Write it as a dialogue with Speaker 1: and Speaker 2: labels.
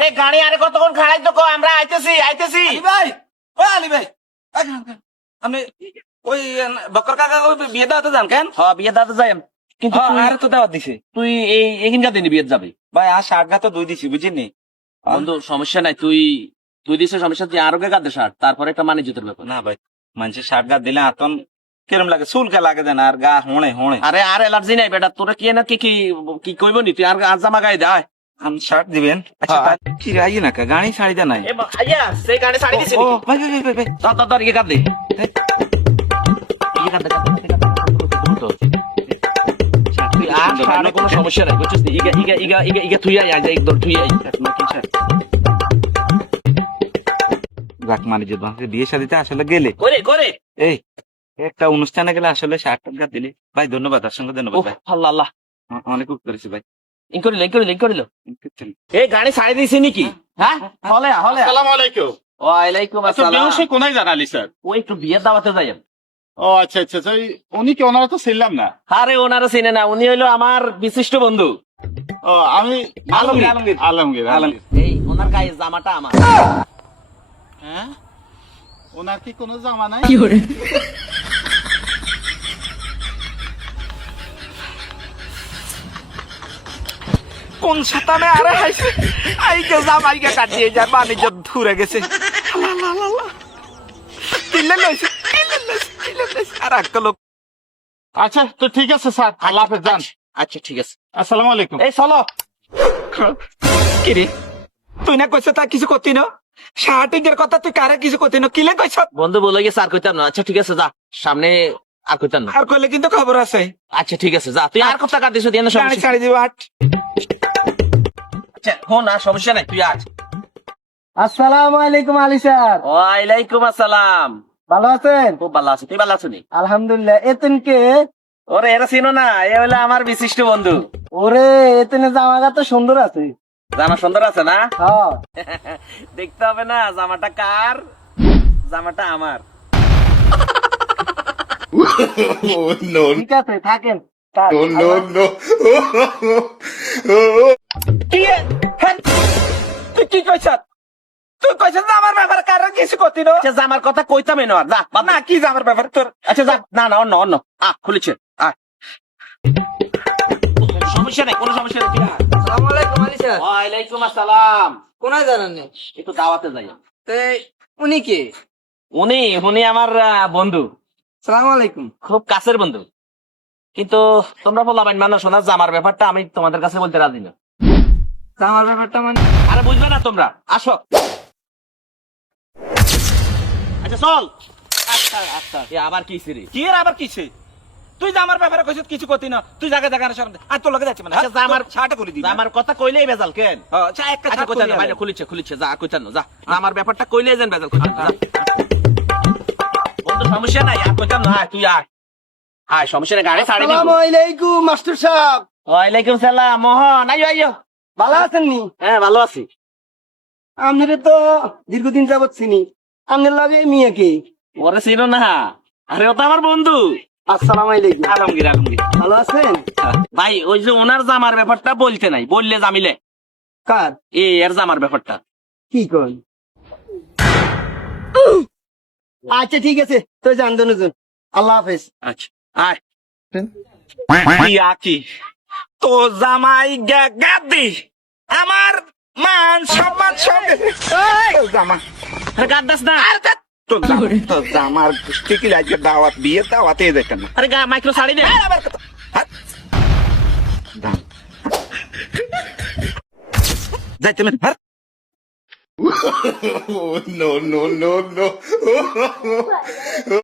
Speaker 1: রে গাড়ি আরে কতক্ষণ খাড়াই তো কো আমরা আইতেছি আইতেছি।
Speaker 2: ভাই ও আলী ভাই। আপনি ওই বকর কাকা বিয়ে দাওয়াতে যান কেন?
Speaker 1: হ্যাঁ বিয়ে যাই কিন্তু
Speaker 2: আরে তো দাওয়াত দিছে।
Speaker 1: তুই এই এখানকার দিনই বিয়ে যাবি?
Speaker 2: ভাই আর শার্ট তো দুই দিছি বুঝিনি
Speaker 1: বন্ধু সমস্যা নাই তুই তুই দিছে সমস্যা তুই আরও গাদে শার্ট তারপরে একটা মানে জুতের ব্যাপার।
Speaker 2: না ভাই মানুষের শার্ট গা দিলে আতন কিরম লাগে? চুলকা লাগে দেন আর গা হোঁড়ে হোঁড়ে।
Speaker 1: আরে আর এলার্জি নাই বেটা তোরা কি না কি কি কি কইব নি? তুই আর জামা গায়ে দেয়
Speaker 2: শার্ট দিবেন আচ্ছা
Speaker 1: হ্যাঁ।
Speaker 2: কি রাই না কা গাড়ি শাড়ি দে নাই
Speaker 1: এ সেই গাড়ি শাড়ি দিছে
Speaker 2: ও, ভাই ভাই ভাই, ভাই ভাই
Speaker 1: ধর ধর ধর ইয়ে কাঁদ দে ইয়ে কাঁদ দে, কাঁদ দে, ইয়ে কাঁদ দে, দ্রুত, দ্রুত। তুই আর শাড়ি কোনো সমস্যা নাই বুঝছিস ইগা ইগা ইগা ইগা ইগা তুই আই আই একদম তুই আই
Speaker 2: যাক মানে বিয়ে শাদিতে আসলে গেলে
Speaker 1: করে করে
Speaker 2: এই একটা অনুষ্ঠানে গেলে আসলে শার্ট গা দিলে ভাই ধন্যবাদ অসংখ্য ধন্যবাদ ভাই
Speaker 1: আল্লাহ আল্লাহ
Speaker 2: অনেক উপকার ভাই
Speaker 1: এই গাড়ি ছাড়ি দিছে নাকি হ্যাঁ? হলে হলে।
Speaker 3: আসসালামু আলাইকুম
Speaker 1: ওয়ালাইকুম
Speaker 3: আচ্ছা
Speaker 1: আসসালাম।
Speaker 3: বেহসে কোনায় জানালি স্যার?
Speaker 1: ও একটু বিয়ের দাওয়াতে যাই
Speaker 3: ও আচ্ছা আচ্ছা আচ্ছা উনি কি ওনারা তো ছিলাম না?
Speaker 1: আরে ওনারা চিনে না উনি হইল আমার বিশিষ্ট বন্ধু।
Speaker 3: ও আমি
Speaker 2: আলমগীর, আলমগীর।
Speaker 3: আলমগীর আলমগীর।
Speaker 1: এই ওনার গায়ে জামাটা আমার।
Speaker 3: হ্যাঁ? ওনার কি কোনো জামা নাই?
Speaker 2: কোন সাতানে আরে হাইছে আইকে জামাইকে কাটিয়ে যায় বাণিজ্য ধুরে গেছে। আল্লাহ, আল্লাহ, আল্লাহ, আল্লাহ। লইছে, লইছে, লইছে। আর একটা লোক
Speaker 3: আচ্ছা তো ঠিক আছে স্যার আল্লাহ হাফেজ যান।
Speaker 1: আচ্ছা ঠিক আছে।
Speaker 3: আসসালামু আলাইকুম।
Speaker 1: এই চলো।
Speaker 2: কিরে? তুই না কইছ তা কিছু করতি না? শার্টিংয়ের কথা তুই কারে কিছু করতি না? কিলে কইছ?
Speaker 1: বন্ধু বলে গেছে আর কইতাম না। আচ্ছা ঠিক আছে যা। সামনে আর কইতাম না।
Speaker 2: আর কইলে কিন্তু খবর আছে।
Speaker 1: আচ্ছা ঠিক আছে যা। তুই আর কথা দিছ দিয়ে না
Speaker 2: গাড়ি ছাড়ি দিব আট।
Speaker 1: আচ্ছা হো না সমস্যা নাই তুই আজ
Speaker 4: আসসালামু আলাইকুম আলী স্যার।
Speaker 1: ওয়ালাইকুম আসসালাম।
Speaker 4: ভালো আছেন?
Speaker 1: খুব ভালো আছি তুই ভালো আছো
Speaker 4: আলহামদুলিল্লাহ। এতেন কে?
Speaker 1: ওরে এরা চিনো না এ হলো আমার বিশিষ্ট বন্ধু।
Speaker 4: ওরে এতেনে জামাটা তো সুন্দর আছে।
Speaker 1: জামা সুন্দর আছে না?
Speaker 4: হ্যাঁ।
Speaker 1: দেখতে হবে না জামাটা কার? জামাটা আমার।
Speaker 4: ঠিক আছে থাকেন।
Speaker 2: এ? হ্যাঁ? তুই কি কইছ তুই কইছ আমার ব্যাপারে কিছু করতি না?
Speaker 1: জামার কথা কইতামই না আর, যা বাদ
Speaker 2: না কি যে আমার ব্যাপারে তোর?
Speaker 1: আচ্ছা যা না না অন্য অন্য। আ খুলেছে আয়। সমস্যা নেই কোনো সমস্যা নেই।
Speaker 4: আসসালামু আলাইকুম আলী স্যার
Speaker 1: ওয়ালাইকুম আসসালাম।
Speaker 4: কোনায় জানান
Speaker 1: একটু দাওয়াতে যাই।
Speaker 4: উনি কে?
Speaker 1: উনি উনি আমার বন্ধু।
Speaker 4: সালাম আলাইকুম।
Speaker 1: খুব কাছের বন্ধু। কিন্তু তোমরা বললাম মানুষ শোনা জামার ব্যাপারটা আমি তোমাদের কাছে বলতে রাজি না।
Speaker 4: জামার ব্যাপারটা মানে
Speaker 1: আরে বুঝবে না তোমরা আসো। আচ্ছা চল। আচ্ছা আচ্ছা। আবার কি সিরি?
Speaker 2: কি আবার কিছে তুই যে আমার ব্যাপারে কইছ কিছু করতি না। তুই জায়গা জায়গা সামনে আর তোর লগে যাচ্ছি মানে।
Speaker 1: আচ্ছা, যা আমার-
Speaker 2: খুলে দিবি।
Speaker 1: আমার কথা কইলেই বেজাল কেন?
Speaker 2: হ্যাঁ,
Speaker 1: আচ্ছা
Speaker 2: শার্ট
Speaker 1: কইতাম
Speaker 2: খুলে
Speaker 1: না বাইরে খুলিছে খুলিছে যা কইতাম না যা। আমার ব্যাপারটা কইলেই যেন বেজাল কইতাম না, যা সমস্যা নাই আর কইতাম না তুই আয়। আয় সমস্যা নাই গাড়ি ছাড়ি
Speaker 4: আসসালামু আলাইকুম মাস্টার সাহেব।
Speaker 1: ওয়ালাইকুম সালাম মোহন আইও আইও
Speaker 4: ভালো আছেন নি?
Speaker 1: হ্যাঁ ভালো আছি।
Speaker 4: আপনারে তো দীর্ঘদিন যাবত চিনি। আপনার লাগে এই মেয়ে কে
Speaker 1: ওরে চিনো না। আরে ও তো আমার বন্ধু।
Speaker 4: আসসালামু আলাইকুম
Speaker 1: আলমগীর আলমগীর।
Speaker 4: ভালো আছেন?
Speaker 1: ভাই ওই যে ওনার জামার ব্যাপারটা বলতে নাই বললে জামিলে।
Speaker 4: কার?
Speaker 1: এ এর জামার ব্যাপারটা।
Speaker 4: কি কর? আচ্ছা ঠিক আছে তো জান দুজন। আল্লাহ হাফেজ।
Speaker 1: আচ্ছা। আয়
Speaker 2: কি তো জামাই গাদি আমার মান সম্মান সঙ্গে জামা
Speaker 1: আরে না
Speaker 2: আর তো জামা তো জামার ঠিক দাওয়াত বিয়ে দাওয়াতে দেখেন না
Speaker 1: আরে গা মাইক্রো শাড়ি দে
Speaker 2: আবার কথা। হাত। দাম। যাই তুমি হাত।
Speaker 3: no no no no